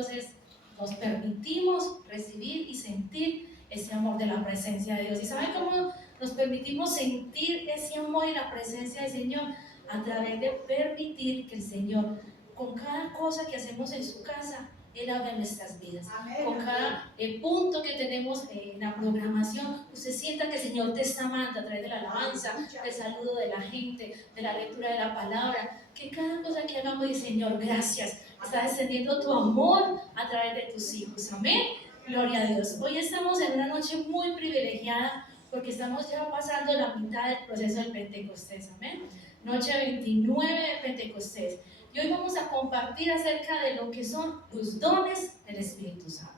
entonces nos permitimos recibir y sentir ese amor de la presencia de Dios. ¿Y saben cómo nos permitimos sentir ese amor y la presencia del Señor? A través de permitir que el Señor, con cada cosa que hacemos en su casa, Él habla en nuestras vidas. Amén. Con cada punto que tenemos en la programación, usted sienta que el Señor te está amando a través de la alabanza, del saludo de la gente, de la lectura de la palabra, que cada cosa que hagamos dice, Señor, gracias, está descendiendo tu amor a través de tus hijos. Amén. Gloria a Dios. Hoy estamos en una noche muy privilegiada porque estamos ya pasando la mitad del proceso del Pentecostés. Amén. Noche 29 de Pentecostés. Y hoy vamos a compartir acerca de lo que son los dones del Espíritu Santo.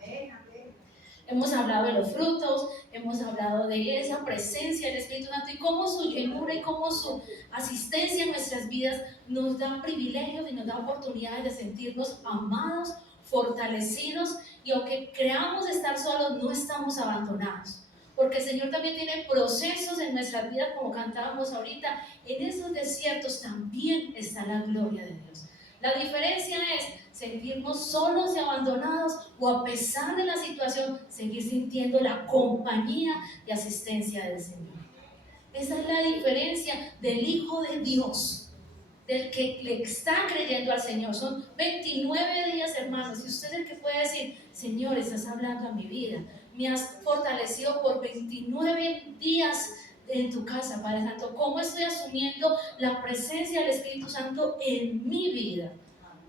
Hemos hablado de los frutos, hemos hablado de esa presencia del Espíritu Santo y cómo su llenura y cómo su asistencia en nuestras vidas nos da privilegios y nos da oportunidades de sentirnos amados, fortalecidos, y aunque creamos estar solos, no estamos abandonados. Porque el Señor también tiene procesos en nuestras vidas, como cantábamos ahorita. En esos desiertos también está la gloria de Dios. La diferencia es sentirnos solos y abandonados, o a pesar de la situación, seguir sintiendo la compañía y asistencia del Señor. Esa es la diferencia del Hijo de Dios, del que le está creyendo al Señor. Son 29 días, hermanos, y usted es el que puede decir, Señor, estás hablando a mi vida, me has fortalecido por 29 días en tu casa, Padre Santo. ¿Cómo estoy asumiendo la presencia del Espíritu Santo en mi vida?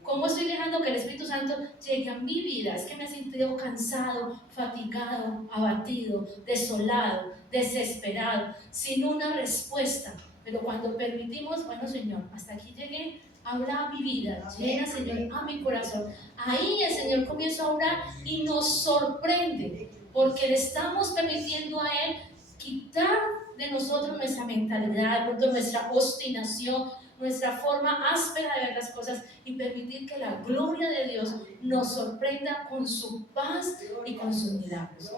¿Cómo estoy dejando que el Espíritu Santo llegue a mi vida? Es que me he sentido cansado, fatigado, abatido, desolado, desesperado, sin una respuesta. Pero cuando permitimos, bueno, Señor, hasta aquí llegué, habla a mi vida, llena, Señor, a mi corazón. Ahí el Señor comienza a orar y nos sorprende, porque le estamos permitiendo a Él quitar de nosotros nuestra mentalidad, nuestra obstinación, nuestra forma áspera de ver las cosas, y permitir que la gloria de Dios nos sorprenda con su paz y con sus milagros.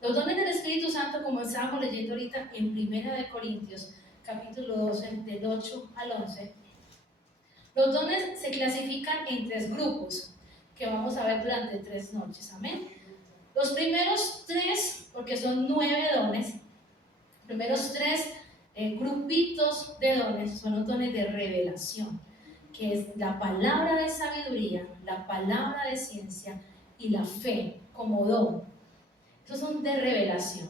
Los dones del Espíritu Santo, como estábamos leyendo ahorita en 1 Corintios, capítulo 12, del 8 al 11, los dones se clasifican en 3 grupos, que vamos a ver durante 3 noches. Amén. Los primeros 3, porque son 9 dones, los primeros 3 grupitos de dones son los dones de revelación, que es la palabra de sabiduría, la palabra de ciencia y la fe como don. Estos son de revelación.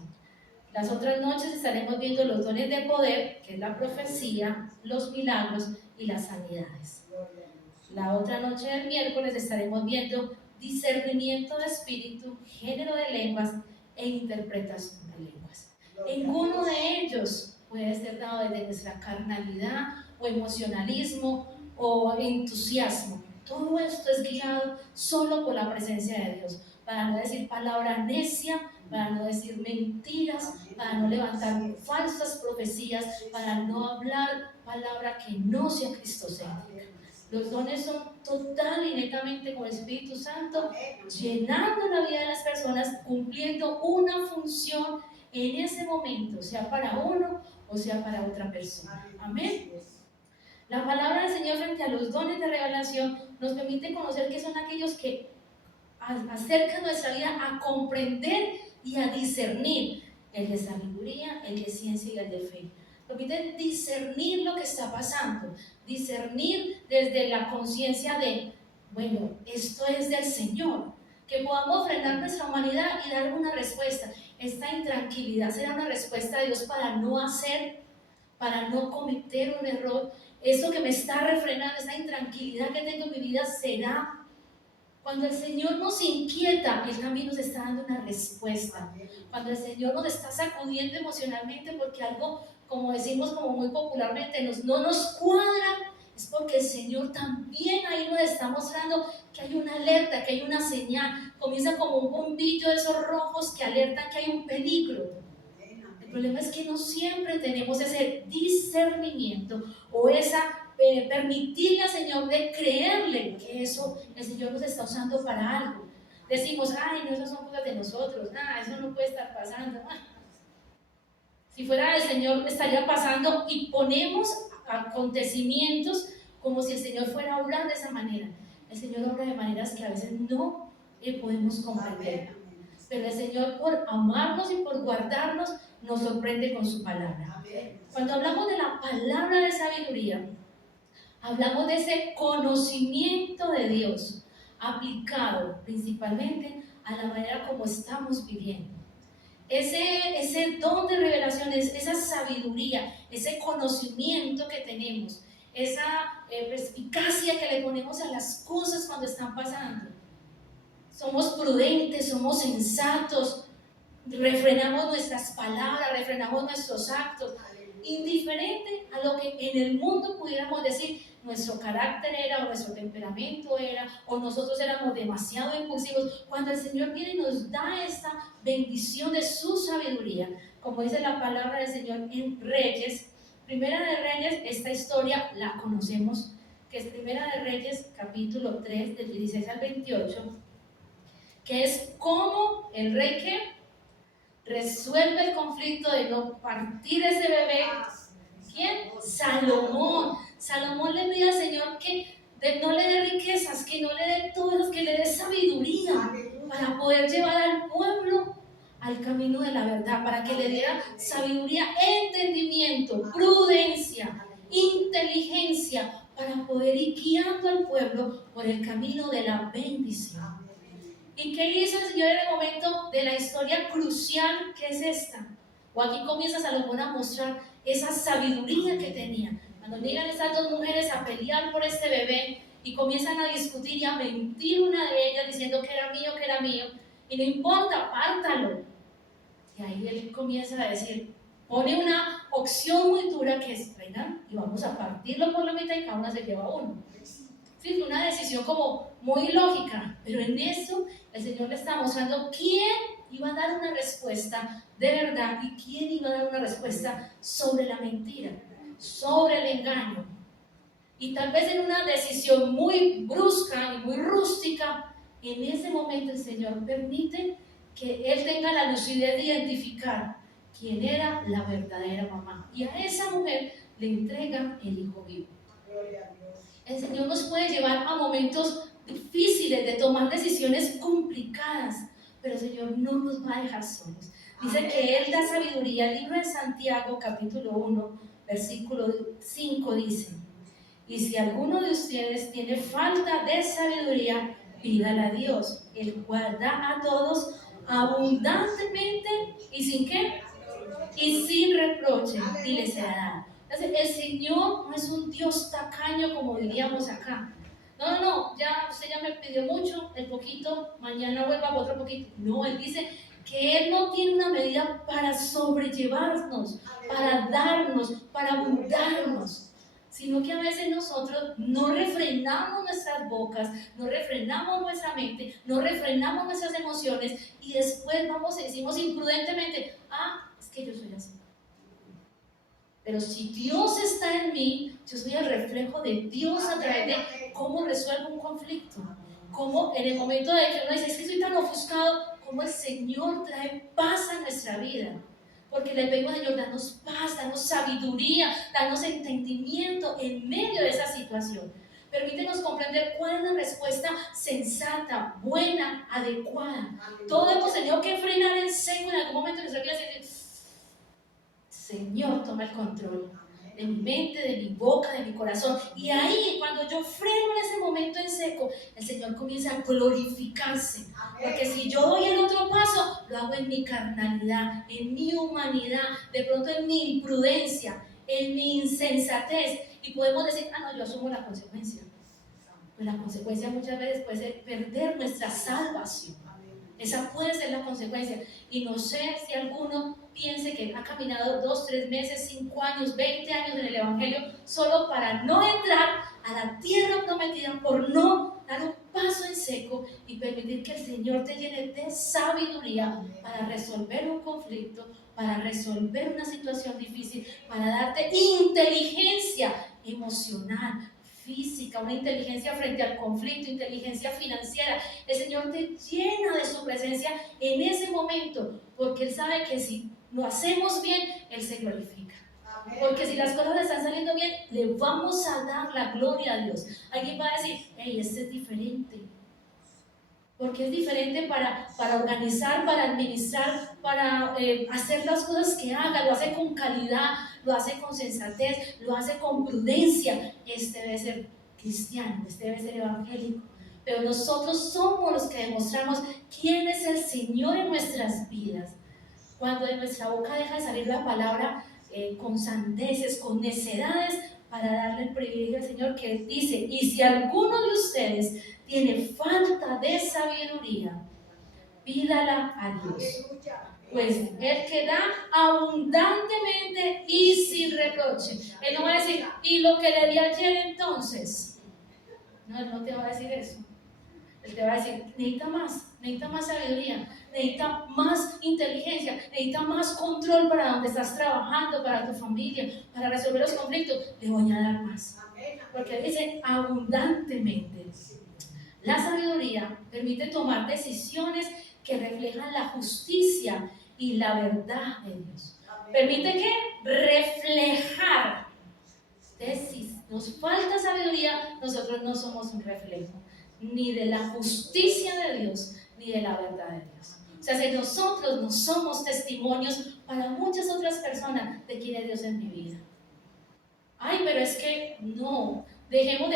Las otras noches estaremos viendo los dones de poder, que es la profecía, los milagros y las sanidades. La otra noche del miércoles estaremos viendo discernimiento de espíritu, género de lenguas e interpretación de lenguas. Ninguno de ellos puede ser dado desde nuestra carnalidad o emocionalismo o entusiasmo. Todo esto es guiado solo por la presencia de Dios, para no decir palabra necia, para no decir mentiras, para no levantar falsas profecías, para no hablar palabra que no sea cristocéntrica. Los dones son total y netamente con el Espíritu Santo, llenando la vida de las personas, cumpliendo una función en ese momento, sea para uno o sea para otra persona. Amén. La palabra del Señor frente a los dones de revelación nos permite conocer que son aquellos que acercan nuestra vida a comprender y a discernir, el de sabiduría, el de ciencia y el de fe. Permiten discernir lo que está pasando, discernir desde la conciencia de, bueno, esto es del Señor, que podamos frenar nuestra humanidad y dar una respuesta. Esta intranquilidad será una respuesta de Dios para no hacer, para no cometer un error. Eso que me está refrenando, esta intranquilidad que tengo en mi vida, será. Cuando el Señor nos inquieta, Él también nos está dando una respuesta. Cuando el Señor nos está sacudiendo emocionalmente porque algo, como decimos como muy popularmente, no nos cuadra, es porque el Señor también ahí nos está mostrando que hay una alerta, que hay una señal. Comienza como un bombillo de esos rojos que alertan que hay un peligro. El problema es que no siempre tenemos ese discernimiento o esa permitirle al Señor de creerle que eso el Señor nos está usando para algo. Decimos, ay, no, esas son cosas de nosotros, eso no puede estar pasando. Si fuera del Señor estaría pasando, y ponemos acontecimientos como si el Señor fuera a obrar de esa manera. El Señor obra de maneras que a veces no podemos comprender. Pero el Señor, por amarnos y por guardarnos, nos sorprende con su palabra. Cuando hablamos de la palabra de sabiduría, hablamos de ese conocimiento de Dios aplicado principalmente a la manera como estamos viviendo. Ese don de revelación, esa sabiduría, ese conocimiento que tenemos, esa perspicacia que le ponemos a las cosas cuando están pasando. Somos prudentes, somos sensatos, refrenamos nuestras palabras, refrenamos nuestros actos, indiferente a lo que en el mundo pudiéramos decir nuestro carácter era, o nuestro temperamento era, o nosotros éramos demasiado impulsivos. Cuando el Señor viene y nos da esta bendición de su sabiduría, como dice la palabra del Señor en Reyes, Primera de Reyes, esta historia la conocemos, que es Primera de Reyes, capítulo 3, del 16 al 28, que es cómo el rey que resuelve el conflicto de no partir ese bebé. ¿Quién? Salomón. Salomón le pide al Señor que no le dé riquezas, que no le dé todo, que le dé sabiduría para poder llevar al pueblo al camino de la verdad, para que le diera sabiduría, entendimiento, prudencia, inteligencia, para poder ir guiando al pueblo por el camino de la bendición. ¿Y qué hizo el Señor en el momento de la historia crucial que es esta? O aquí comienza Salomón a mostrar esa sabiduría que tenía. Cuando llegan estas dos mujeres a pelear por este bebé y comienzan a discutir y a mentir una de ellas diciendo que era mío, y no importa, pártalo. Y ahí él comienza a decir, pone una opción muy dura que es, vengan y vamos a partirlo por la mitad y cada una se lleva uno. Sí, fue una decisión como muy lógica, pero en eso el Señor le está mostrando quién iba a dar una respuesta de verdad y quién iba a dar una respuesta sobre la mentira, sobre el engaño. Y tal vez en una decisión muy brusca y muy rústica, en ese momento el Señor permite que él tenga la lucidez de identificar quién era la verdadera mamá. Y a esa mujer le entrega el hijo vivo. El Señor nos puede llevar a momentos difíciles de tomar decisiones complicadas, pero el Señor no nos va a dejar solos. Dice que Él da sabiduría. El libro de Santiago, capítulo 1, versículo 5 dice, y si alguno de ustedes tiene falta de sabiduría, pídala a Dios, el cual da a todos abundantemente y sin qué, y sin reproche, y les será dado. Entonces, el Señor no es un Dios tacaño como diríamos acá. No, ya usted ya me pidió mucho, el poquito, mañana vuelva a otro poquito. No, Él dice que Él no tiene una medida para sobrellevarnos, para darnos, para abundarnos, sino que a veces nosotros no refrenamos nuestras bocas, no refrenamos nuestra mente, no refrenamos nuestras emociones y después vamos y decimos imprudentemente, es que yo soy así. Pero si Dios está en mí, yo soy el reflejo de Dios a través de cómo resuelvo un conflicto. Cómo en el momento de que uno dice, es que soy tan ofuscado, cómo el Señor trae paz a nuestra vida. Porque le pedimos al Señor, danos paz, danos sabiduría, danos entendimiento en medio de esa situación. Permítenos comprender cuál es la respuesta sensata, buena, adecuada. Todos hemos tenido que frenar en seco en algún momento de nuestra vida y decir, Señor, toma el control de mi mente, de mi boca, de mi corazón. Y ahí, cuando yo freno en ese momento en seco, el Señor comienza a glorificarse. Porque si yo doy el otro paso, lo hago en mi carnalidad, en mi humanidad, de pronto en mi imprudencia, en mi insensatez. Y podemos decir, no, yo asumo la consecuencia. Pues la consecuencia muchas veces puede ser perder nuestra salvación. Esa puede ser la consecuencia. Y no sé si alguno piense que ha caminado 2, 3 meses, 5 años, 20 años en el Evangelio solo para no entrar a la tierra prometida, por no dar un paso en seco y permitir que el Señor te llene de sabiduría para resolver un conflicto, para resolver una situación difícil, para darte inteligencia emocional, física, una inteligencia frente al conflicto, inteligencia financiera. El Señor te llena de su presencia en ese momento, porque Él sabe que si lo hacemos bien, Él se glorifica. Porque si las cosas están saliendo bien, le vamos a dar la gloria a Dios. Alguien va a decir, hey, este es diferente. Porque es diferente para organizar, para administrar, para hacer las cosas que haga. Lo hace con calidad, lo hace con sensatez, lo hace con prudencia. Este debe ser cristiano, este debe ser evangélico. Pero nosotros somos los que demostramos quién es el Señor en nuestras vidas. Cuando de nuestra boca deja de salir la palabra con sandeces, con necedades, para darle el privilegio al Señor que dice, y si alguno de ustedes tiene falta de sabiduría, pídala a Dios, pues Él que da abundantemente y sin reproche. Él no va a decir, y lo que le di ayer entonces. No, Él no te va a decir eso. Él te va a decir, necesita más sabiduría, necesita más inteligencia, necesita más control para donde estás trabajando, para tu familia, para resolver los conflictos. Le voy a dar más. Porque Él dice abundantemente. La sabiduría permite tomar decisiones que reflejan la justicia y la verdad de Dios. Permite que reflejar. Entonces, si nos falta sabiduría, nosotros no somos un reflejo ni de la justicia de Dios, ni de la verdad de Dios. O sea, si nosotros no somos testimonios para muchas otras personas de quién es Dios en mi vida. Ay, pero es que no, dejemos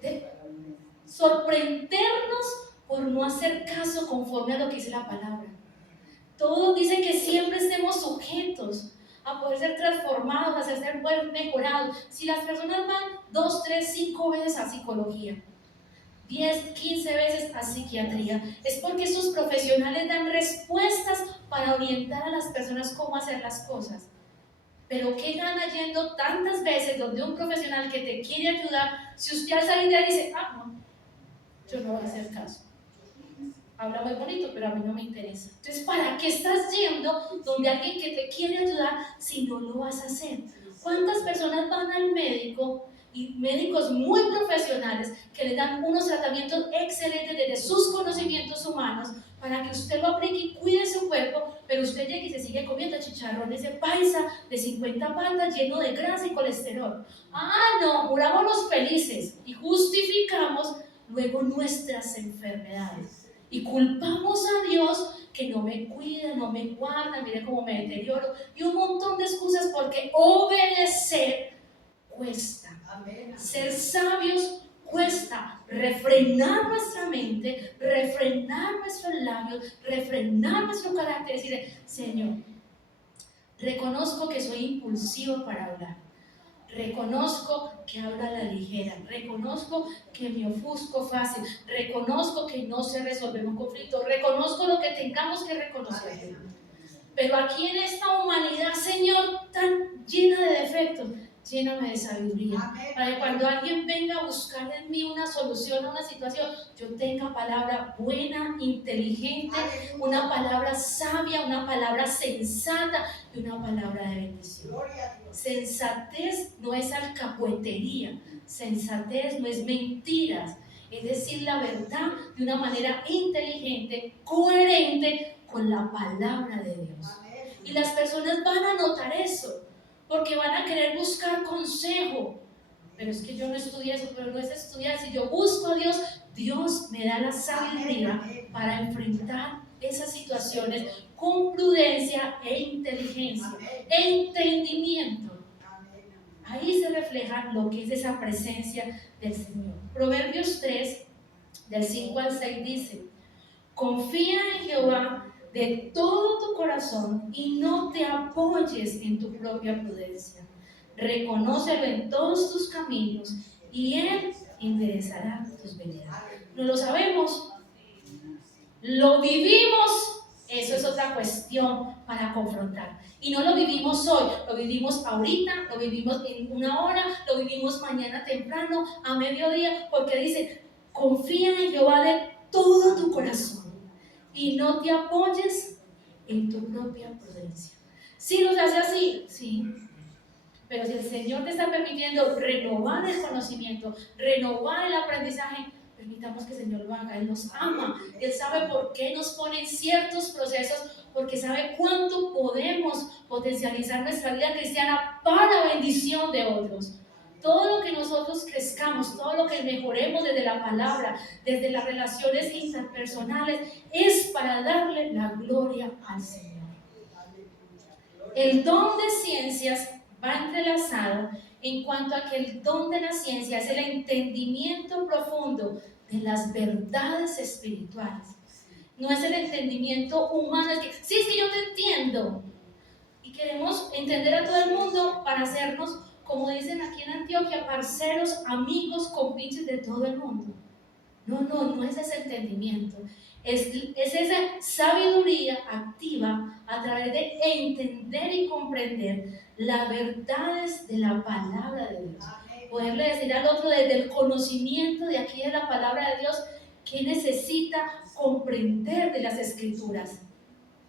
de sorprendernos por no hacer caso conforme a lo que dice la palabra. Todos dicen que siempre estemos sujetos a poder ser transformados, a ser mejorados. Si las personas van 2, 3, 5 veces a psicología, 10, 15 veces a psiquiatría, es porque esos profesionales dan respuestas para orientar a las personas cómo hacer las cosas. Pero ¿qué gana yendo tantas veces donde un profesional que te quiere ayudar, si usted al salir de ahí dice, no, yo no voy a hacer caso? Habla muy bonito, pero a mí no me interesa. Entonces, ¿para qué estás yendo donde alguien que te quiere ayudar si no lo vas a hacer? ¿Cuántas personas van al médico y médicos muy profesionales que le dan unos tratamientos excelentes desde sus conocimientos humanos para que usted lo aplique y cuide su cuerpo, pero usted llega y se sigue comiendo chicharrones de paisa de 50 patas lleno de grasa y colesterol? No, murámonos felices y justificamos luego nuestras enfermedades. Y culpamos a Dios que no me cuida, no me guarda, mire cómo me deterioro, y un montón de excusas, porque obedecer cuesta. Ser sabios cuesta. Refrenar nuestra mente, refrenar nuestros labios, refrenar nuestro carácter, decir, Señor, reconozco que soy impulsivo para hablar. Reconozco que hablo a la ligera, reconozco que me ofusco fácil, reconozco que no sé resolver un conflicto, reconozco lo que tengamos que reconocer. Pero aquí en esta humanidad, Señor, tan llena de defectos, lléname de sabiduría. Para que cuando alguien venga a buscar en mí una solución a una situación, yo tenga palabra buena, inteligente, una palabra sabia, una palabra sensata y una palabra de bendición. Sensatez no es alcahuetería, sensatez no es mentiras, es decir la verdad de una manera inteligente, coherente con la palabra de Dios. Y las personas van a notar eso, porque van a querer buscar consejo. Pero es que yo no estudié eso, pero no es estudiar. Si yo busco a Dios, Dios me da la sabiduría para enfrentar esas situaciones con prudencia e inteligencia, e entendimiento. Ahí se refleja lo que es esa presencia del Señor. Proverbios 3, del 5 al 6 dice, confía en Jehová de todo tu corazón y no te apoyes en tu propia prudencia. Reconócelo en todos tus caminos y Él enderezará tus veredas. No lo sabemos, lo vivimos, eso es otra cuestión para confrontar. Y no lo vivimos hoy, lo vivimos ahorita, lo vivimos en una hora, lo vivimos mañana temprano, a mediodía, porque dice, confía en Jehová de todo tu corazón y no te apoyes en tu propia prudencia. ¿Sí nos hace así? Sí. Pero si el Señor te está permitiendo renovar el conocimiento, renovar el aprendizaje, permitamos que el Señor lo haga. Él nos ama, Él sabe por qué nos pone en ciertos procesos, porque sabe cuánto podemos potencializar nuestra vida cristiana para bendición de otros. Todo lo que nosotros crezcamos, todo lo que mejoremos desde la palabra, desde las relaciones interpersonales, es para darle la gloria al Señor. El don de ciencias va entrelazado en cuanto a que el don de la ciencia es el entendimiento profundo de las verdades espirituales. No es el entendimiento humano, es que yo te entiendo. Y queremos entender a todo el mundo para hacernos, como dicen aquí en Antioquia, parceros, amigos, compinches de todo el mundo. No es ese entendimiento. Es esa sabiduría activa a través de entender y comprender las verdades de la palabra de Dios. Poderle decir al otro desde el conocimiento de aquí de la palabra de Dios que necesita comprender de las escrituras.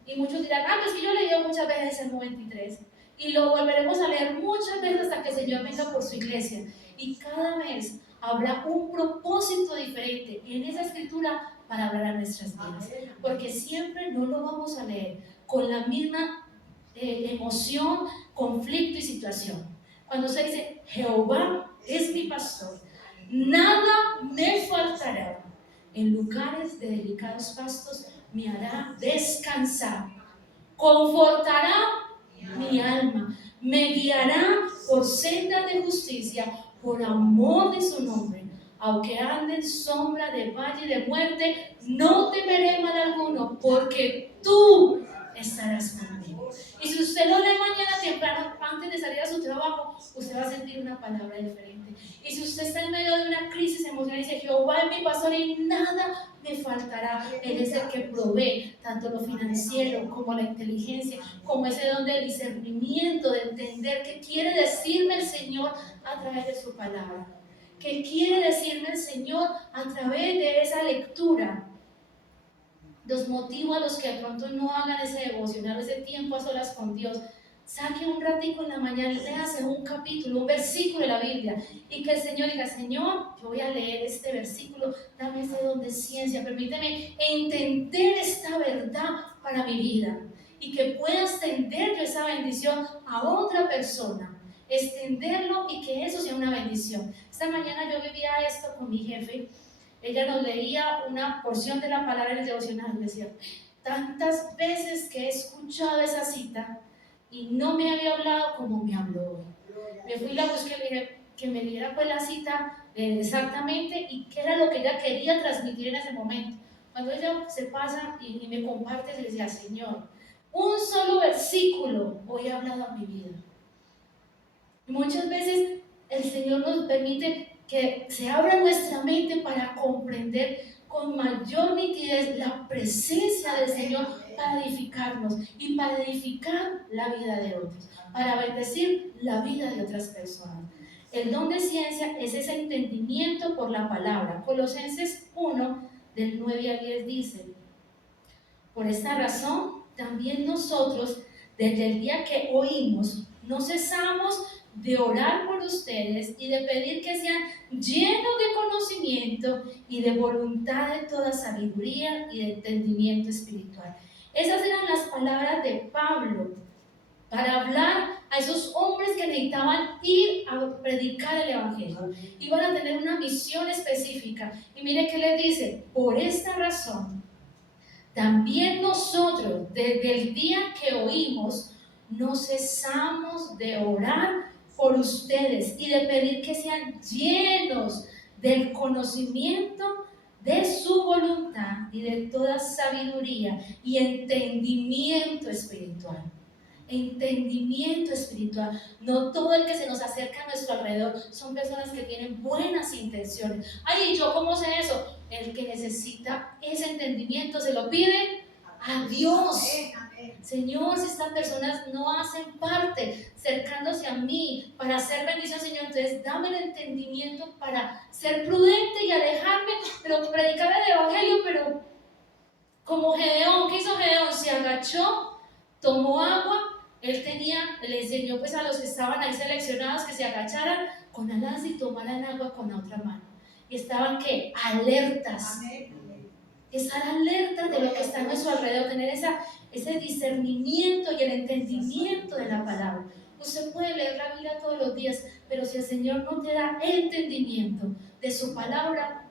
Y muchos dirán, pues que yo leí muchas veces el 93 y lo volveremos a leer muchas veces hasta que el Señor venga por su iglesia. Y cada vez habrá un propósito diferente en esa escritura para hablar a nuestras vidas. Porque siempre no lo vamos a leer con la misma emoción, conflicto y situación. Cuando se dice, Jehová es mi pastor, nada me faltará. En lugares de delicados pastos me hará descansar, confortará mi alma, me guiará por sendas de justicia, por amor de su nombre. Aunque ande en sombra de valle de muerte, no temeré mal alguno, porque tú estarás conmigo. Y si usted lo lee mañana temprano, antes de salir a su trabajo, usted va a sentir una palabra diferente. Y si usted está en medio de una crisis emocional y dice, Jehová es mi pastor y nada me faltará, Él es el que provee tanto lo financiero como la inteligencia, como ese don de discernimiento, de entender qué quiere decirme el Señor a través de su palabra. ¿Qué quiere decirme el Señor a través de esa lectura? Los motivo a los que de pronto no hagan ese devocional, ese tiempo a solas con Dios. Saque un ratico en la mañana, léase un capítulo, un versículo de la Biblia y que el Señor diga, Señor, yo voy a leer este versículo, dame ese don de ciencia, permíteme entender esta verdad para mi vida y que pueda extender yo esa bendición a otra persona. Extenderlo y que eso sea una bendición. Esta mañana yo vivía esto con mi jefe. Ella nos leía una porción de la palabra en el devocional y decía, tantas veces que he escuchado esa cita y no me había hablado como me habló hoy. Me fui y la busqué y le dije que me diera pues la cita exactamente y qué era lo que ella quería transmitir en ese momento. Cuando ella se pasa y me comparte, le decía, Señor, un solo versículo hoy ha hablado a mi vida. Y muchas veces el Señor nos permite que se abra nuestra mente para comprender con mayor nitidez la presencia del Señor para edificarnos y para edificar la vida de otros, para bendecir la vida de otras personas. El don de ciencia es ese entendimiento por la palabra. Colosenses 1, del 9 al 10 dice, por esta razón, también nosotros, desde el día que oímos, no cesamos de orar por ustedes y de pedir que sean llenos de conocimiento y de voluntad de toda sabiduría y de entendimiento espiritual. Esas eran las palabras de Pablo para hablar a esos hombres que necesitaban ir a predicar el evangelio. Iban a tener una misión específica. Y mire qué les dice, por esta razón, también nosotros, desde el día que oímos, no cesamos de orar por ustedes y de pedir que sean llenos del conocimiento de su voluntad y de toda sabiduría y entendimiento espiritual. Entendimiento espiritual. No todo el que se nos acerca a nuestro alrededor son personas que tienen buenas intenciones. Ay, ¿y yo cómo sé eso? El que necesita ese entendimiento se lo pide a Dios. Señor, si estas personas no hacen parte cercándose a mí para hacer bendición, Señor, entonces dame el entendimiento para ser prudente y alejarme, pero predicar el evangelio, pero como Gedeón. ¿Qué hizo Gedeón? Se agachó, tomó agua. Él le enseñó pues a los que estaban ahí seleccionados que se agacharan con la lanza y tomaran agua con la otra mano. y estaban ¿qué? Alertas. Estar alertas de lo que está a nuestro alrededor, tener ese discernimiento y el entendimiento de la palabra. Usted puede leer la Biblia todos los días, pero si el Señor no te da el entendimiento de su palabra,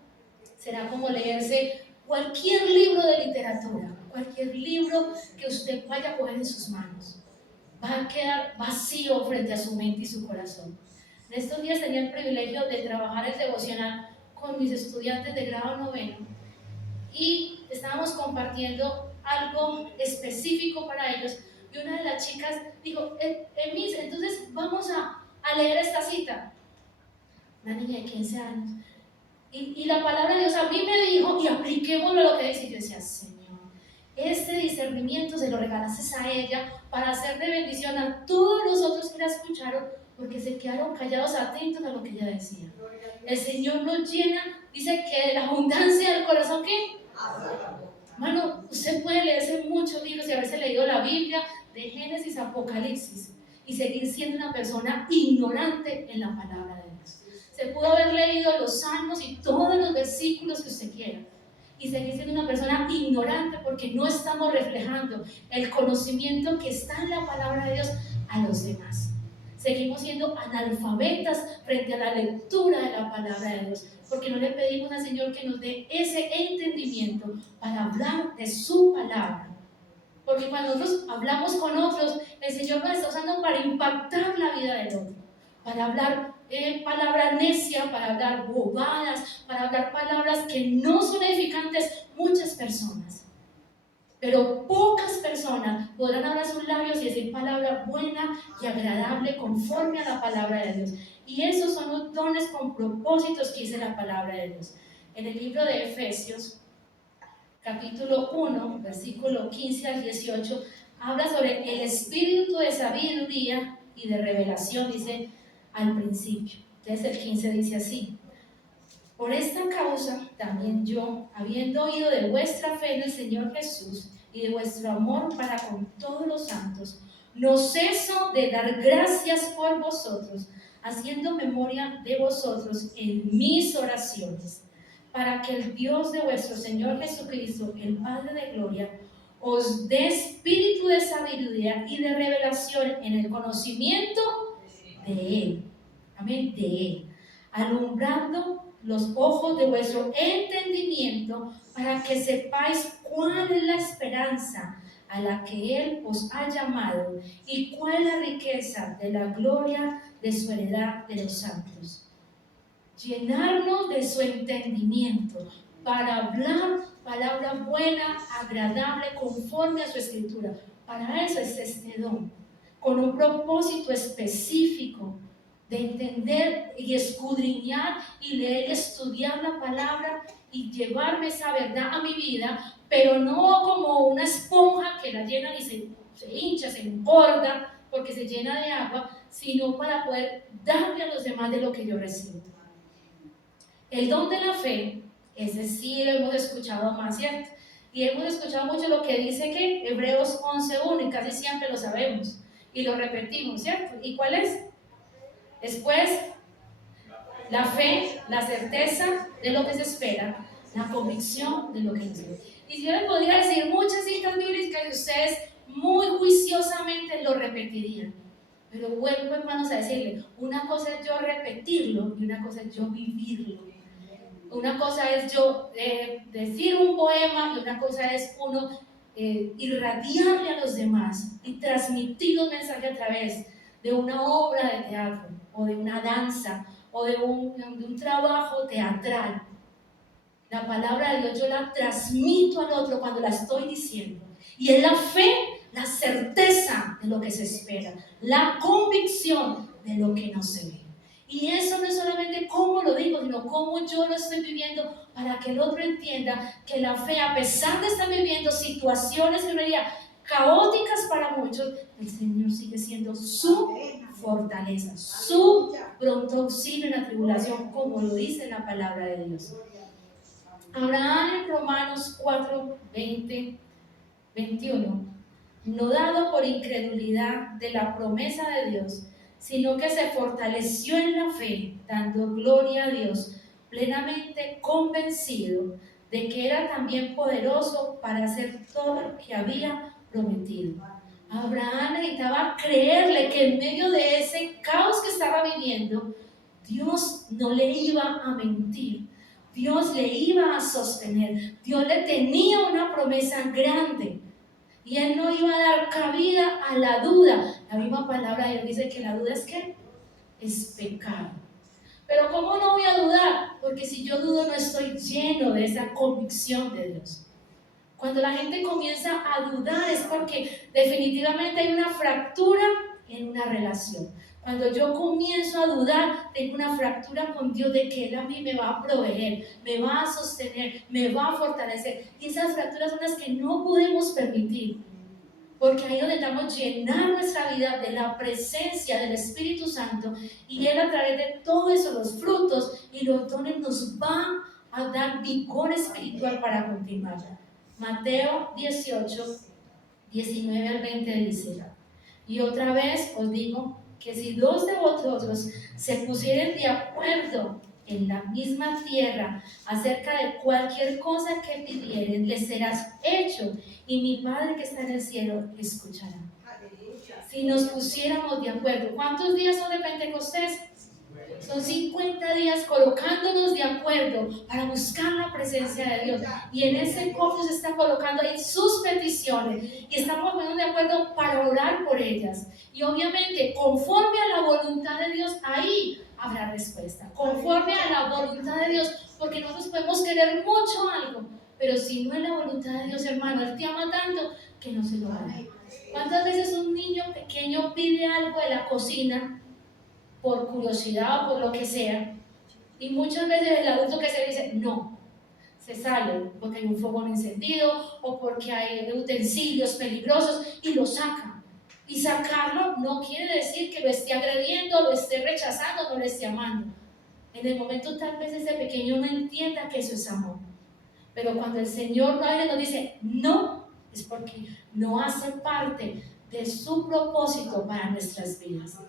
será como leerse cualquier libro de literatura, cualquier libro que usted vaya a coger en sus manos. Va a quedar vacío frente a su mente y su corazón. En estos días tenía el privilegio de trabajar el devocional con mis estudiantes de grado noveno y estábamos compartiendo algo específico para ellos. Y una de las chicas dijo, Miss, entonces vamos a leer esta cita. Una niña de 15 años. Y la palabra de Dios a mí me dijo, y apliquémoslo a lo que dice. Y yo decía, Señor, este discernimiento se lo regalaste a ella para hacer de bendición a todos los otros que la escucharon, porque se quedaron callados, atentos a lo que ella decía. El Señor nos llena, dice que de la abundancia del corazón, ¿qué? Hermano, usted puede leerse muchos libros y haberse leído la Biblia de Génesis a Apocalipsis y seguir siendo una persona ignorante en la palabra de Dios. Se pudo haber leído los salmos y todos los versículos que usted quiera y seguir siendo una persona ignorante porque no estamos reflejando el conocimiento que está en la palabra de Dios a los demás. Seguimos siendo analfabetas frente a la lectura de la palabra de Dios, porque no le pedimos al Señor que nos dé ese entendimiento para hablar de su palabra. Porque cuando nosotros hablamos con otros, el Señor nos está usando para impactar la vida del otro, para hablar palabras necias, para hablar bobadas, para hablar palabras que no son edificantes muchas personas. Pero pocas personas podrán abrir sus labios y decir palabra buena y agradable conforme a la palabra de Dios. Y esos son los dones con propósitos que dice la palabra de Dios. En el libro de Efesios, capítulo 1, versículo 15 al 18, habla sobre el espíritu de sabiduría y de revelación, dice al principio. Entonces el 15 dice así: por esta causa también yo, habiendo oído de vuestra fe en el Señor Jesús y de vuestro amor para con todos los santos, no ceso de dar gracias por vosotros, haciendo memoria de vosotros en mis oraciones, para que el Dios de vuestro Señor Jesucristo, el Padre de gloria, os dé espíritu de sabiduría y de revelación en el conocimiento de Él. Amén, de Él, alumbrando los ojos de vuestro entendimiento, para que sepáis cuál es la esperanza a la que Él os ha llamado y cuál es la riqueza de la gloria de su heredad de los santos. Llenarnos de su entendimiento para hablar palabra buena, agradable, conforme a su escritura. Para eso es este don, con un propósito específico de entender y escudriñar y leer y estudiar la palabra y llevarme esa verdad a mi vida, pero no como una esponja que la llena y se hincha, se engorda porque se llena de agua, sino para poder darle a los demás de lo que yo recibo. El don de la fe, ese sí lo hemos escuchado más, ¿cierto? Y hemos escuchado mucho lo que dice que Hebreos 11:1, y casi siempre lo sabemos y lo repetimos, ¿cierto? ¿Y cuál es? Después, la fe, la certeza de lo que se espera, la convicción de lo que no se ve. Y yo les podría decir muchas citas bíblicas y ustedes muy juiciosamente lo repetirían. Pero vuelvo, hermanos, a decirle, una cosa es yo repetirlo y una cosa es yo vivirlo. Una cosa es yo decir un poema y una cosa es uno irradiarle a los demás y transmitir un mensaje a través de una obra de teatro o de una danza o de un trabajo teatral. La palabra de Dios yo la transmito al otro cuando la estoy diciendo. Y es la fe, la certeza de lo que se espera, la convicción de lo que no se ve. Y eso no es solamente cómo lo digo, sino cómo yo lo estoy viviendo para que el otro entienda que la fe, a pesar de estar viviendo situaciones que vería caóticas para muchos, el Señor sigue siendo su fortaleza, su pronto auxilio en la tribulación, como lo dice la palabra de Dios. Abraham en Romanos 4, 20, 21, no dado por incredulidad de la promesa de Dios, sino que se fortaleció en la fe, dando gloria a Dios, plenamente convencido de que era también poderoso para hacer todo lo que había prometido. Abraham necesitaba creerle que en medio de ese caos que estaba viviendo, Dios no le iba a mentir, Dios le iba a sostener, Dios le tenía una promesa grande y él no iba a dar cabida a la duda. La misma palabra de Dios dice que la duda es ¿qué? Es pecado. Pero ¿cómo no voy a dudar? Porque si yo dudo no estoy lleno de esa convicción de Dios. Cuando la gente comienza a dudar es porque definitivamente hay una fractura en una relación. Cuando yo comienzo a dudar, tengo una fractura con Dios de que Él a mí me va a proveer, me va a sostener, me va a fortalecer. Y esas fracturas son las que no podemos permitir. Porque ahí es donde estamos llenar nuestra vida de la presencia del Espíritu Santo y Él a través de todo eso, los frutos y los dones nos va a dar vigor espiritual para continuar. Mateo 18, 19 al 20 dice: y otra vez os digo que si dos de vosotros se pusieren de acuerdo en la misma tierra acerca de cualquier cosa que pidieren, les serás hecho, y mi Padre que está en el cielo escuchará. Si nos pusiéramos de acuerdo, ¿cuántos días son de Pentecostés? Son 50 días colocándonos de acuerdo para buscar la presencia de Dios. Y en ese cofre se está colocando ahí sus peticiones. Y estamos poniendo de acuerdo para orar por ellas. Y obviamente, conforme a la voluntad de Dios, ahí habrá respuesta. Conforme a la voluntad de Dios. Porque nosotros podemos querer mucho algo. Pero si no es la voluntad de Dios, hermano, Él te ama tanto que no se lo va a dar. ¿Cuántas veces un niño pequeño pide algo de la cocina por curiosidad o por lo que sea, y muchas veces el adulto que se dice no, se sale porque hay un fogón encendido o porque hay utensilios peligrosos y lo saca? Y sacarlo no quiere decir que lo esté agrediendo, lo esté rechazando, no lo esté amando. En el momento tal vez ese pequeño no entienda que eso es amor, pero cuando el Señor nos dice no, es porque no hace parte de su propósito para nuestras vidas.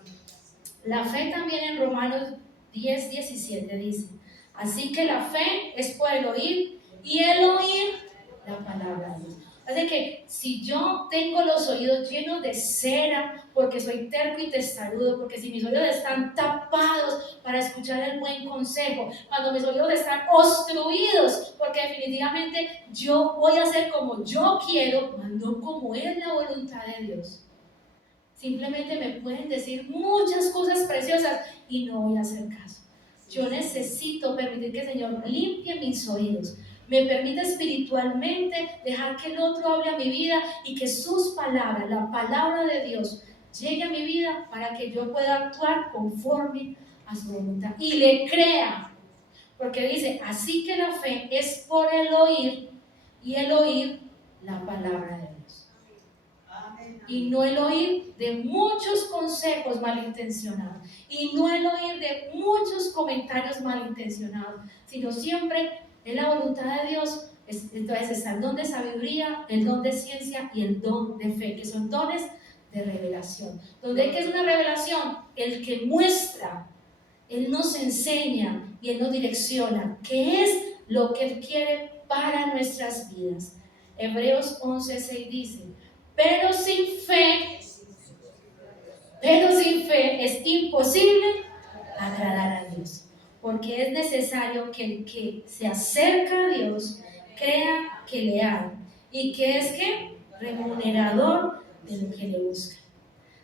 La fe también en Romanos 10, 17 dice: así que la fe es por el oír y el oír la palabra de Dios. Así que si yo tengo los oídos llenos de cera, porque soy terco y testarudo, porque si mis oídos están tapados para escuchar el buen consejo, cuando mis oídos están obstruidos, porque definitivamente yo voy a hacer como yo quiero, no como es la voluntad de Dios. Simplemente me pueden decir muchas cosas preciosas y no voy a hacer caso. Yo necesito permitir que el Señor limpie mis oídos, me permita espiritualmente dejar que el otro hable a mi vida y que sus palabras, la palabra de Dios, llegue a mi vida para que yo pueda actuar conforme a su voluntad y le crea. Porque dice, así que la fe es por el oír y el oír la palabra de Dios. Y no el oír de muchos consejos malintencionados. Y no el oír de muchos comentarios malintencionados. Sino siempre en la voluntad de Dios. Entonces está el don de sabiduría, el don de ciencia y el don de fe. Que son dones de revelación. ¿Dónde es una revelación? El que muestra. Él nos enseña y Él nos direcciona. ¿Qué es lo que Él quiere para nuestras vidas? Hebreos 11:6 dice: pero sin fe es imposible agradar a Dios, porque es necesario que el que se acerca a Dios crea que le ama y que es remunerador de lo que le busca.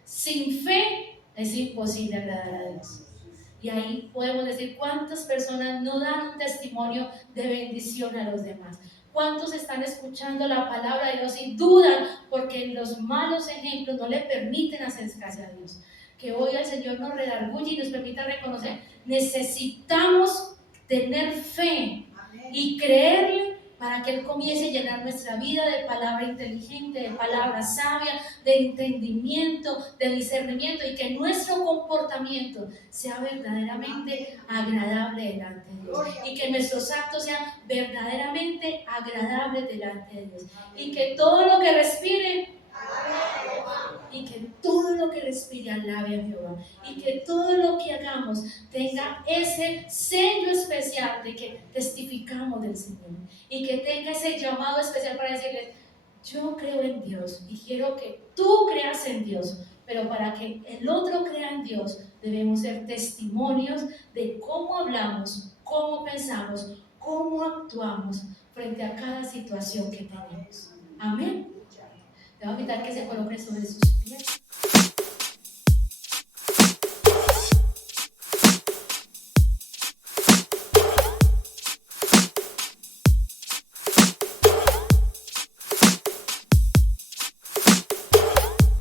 Sin fe es imposible agradar a Dios. Y ahí podemos decir cuántas personas no dan un testimonio de bendición a los demás. ¿Cuántos están escuchando la palabra de Dios y dudan porque los malos ejemplos no le permiten acercarse a Dios? Que hoy el Señor nos redarguye y nos permita reconocer, necesitamos tener fe y creerle para que Él comience a llenar nuestra vida de palabra inteligente, de palabra sabia, de entendimiento, de discernimiento, y que nuestro comportamiento sea verdaderamente agradable delante de Dios, y que nuestros actos sean verdaderamente agradables delante de Dios, y que todo lo que respire respire alabe a Jehová. Y que todo lo que hagamos tenga ese sello especial de que testificamos del Señor. Y que tenga ese llamado especial para decirles, yo creo en Dios y quiero que tú creas en Dios. Pero para que el otro crea en Dios, debemos ser testimonios de cómo hablamos, cómo pensamos, cómo actuamos frente a cada situación que tenemos. Amén. Te voy a invitar que se coloquen sobre sus pies.